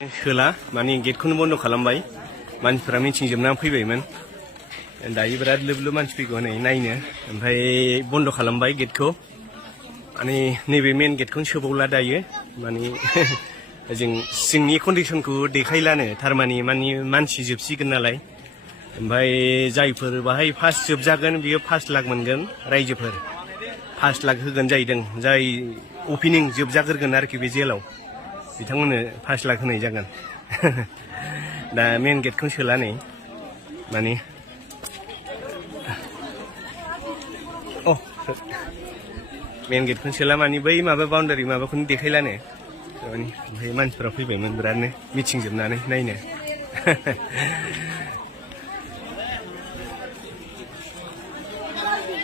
होला माने गेटखौनो बन्द खालामबाय मानसिफोरा मिथिंजोबनानै फैबायमोन दायो बिराद लोब लोब मानसि फैगौ नै नायनो ओमफ्राय बन्द खालामबाय गेटखौ माने नैबे मेन गेटखौनो सोबावला दायो माने जों सिंनि कन्डिसनखौ देखायलानो थारमाने माने मानसि जोबसिगोन नालाय ओमफ्राय जायफोर बाहाय फार्स्ट जोबजागोन बियो 5 लाख मोनगोन रायजोफोर 5 लाख होगोन जाहैदों जाय ओपनिं जोबजाग्रोगोन आरोखि बे जेलाव बिथांमोननो 5 लाख होनाय जागोन दा मेन गेटखौ सोला नै माने मेन गेटखौ सोला माने बै माबा बाउन्डारि माबाखौनो देखायलानो माने ओमफ्राय मानसिफोरा फैबायमोन बिरादनो मिथिं जोबनानै नायनो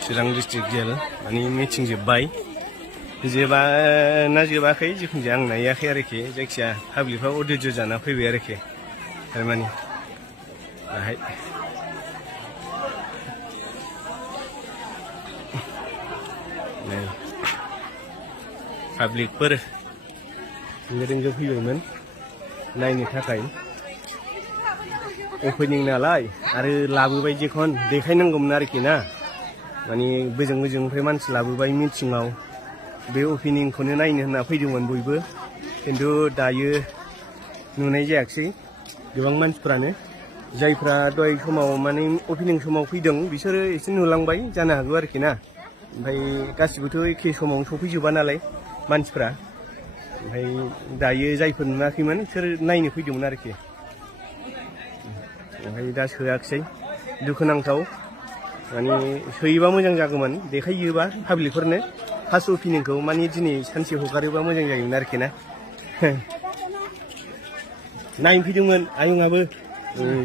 चिरां डिस्ट्रिक्ट जेल माने मिथिं जोब्बाय जोबा ना जोबाखै जिखुनु जाया आं नायाखै आरोखि जायखिया पाब्लिकफ्रा अधैर्य जाना फैबाय आरोखि थारमाने बाहाय पाब्लिकफोर होंगो फैबायमोन नायनो थाखाय ओपनिं नालाय आरो लाबोबाय जेखन देखायनांगौमोन आरोखि ना माने बोजों बोजोंनिफ्राय मानसि लाबोबाय मिथिङाव बे ओपनिंखौनो नायनो होनना फैदोंमोन बयबो खिन्थु दायो नुनाय जायाखिसै गोबां मानसिफ्रानो जायफ्रा दहाय समाव माने ओपनिं समाव फैदों बिसोरो एसे नुलांबाय जानो हागौ आरोखि ना ओमफ्राय गासिबोथ' एखे समावनो सफैजोबा नालाय मानसिफ्रा ओमफ्राय दायो जायफोर नुवाखैमोन बिसोर नायनो फैदोंमोन आरोखि ओमफ्राय दा सोआखिसै दुखुनांथाव माने सोयोबा मोजां जागौमोन देखायोबा पाब्लिकफोरनो फार्स्ट ओपनिंखौ माने दिनै सानसे हगारोबा मोजां जायोमोन आरोखि ना नायनो फैदोंमोन आयंआबो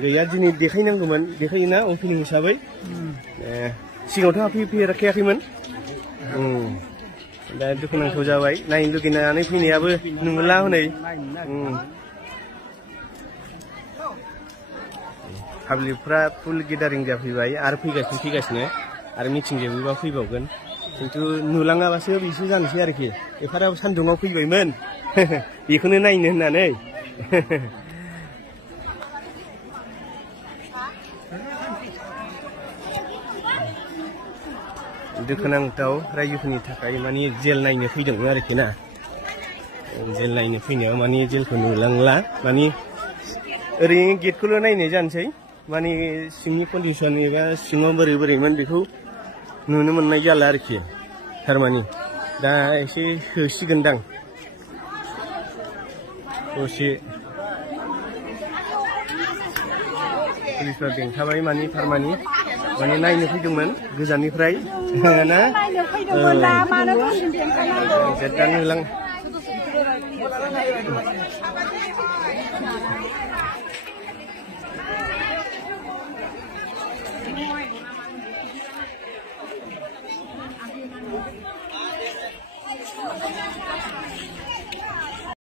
गैया दिनै देखायनांगौमोन देखायोना ओपनिं हिसाबै सिगाङावथ' हाबफैफेराखैमोन दा दुखुनांथाव जाबाय नायनो लुगैनानै फैनायाबो नुला हनै पाब्लिकफ्रा फुल गेदारिं जाफैबाय आरो फैगासिनो आरो मिथिं जोबोबा फैबावगोन खिन्थु नुलाङाबासो बिसो जानोसै आरोखि एफाराब सान्दुङाव फैबायमोन बेखौनो नायनो होननानै दुखुनांथाव रायजोफोरनि थाखाय माने जेल नायनो फैदोंमोन आरोखि ना जेल नायनो फैनायाव माने जेलखौ नुलांला माने ओरैनो गेटखौल' नायनाय जानोसै माने सिंनि कन्डिसन एबा सिङाव बोरैमोन बेखौ नुनो मोननाय जाला आरोखि थारमाने दा एसे होसिगोनदां दसे पुलिसफ्रा बेंथाबाय माने थारमाने माने नायनो फैदोंमोन गोजाननिफ्राय ना जेद नुलां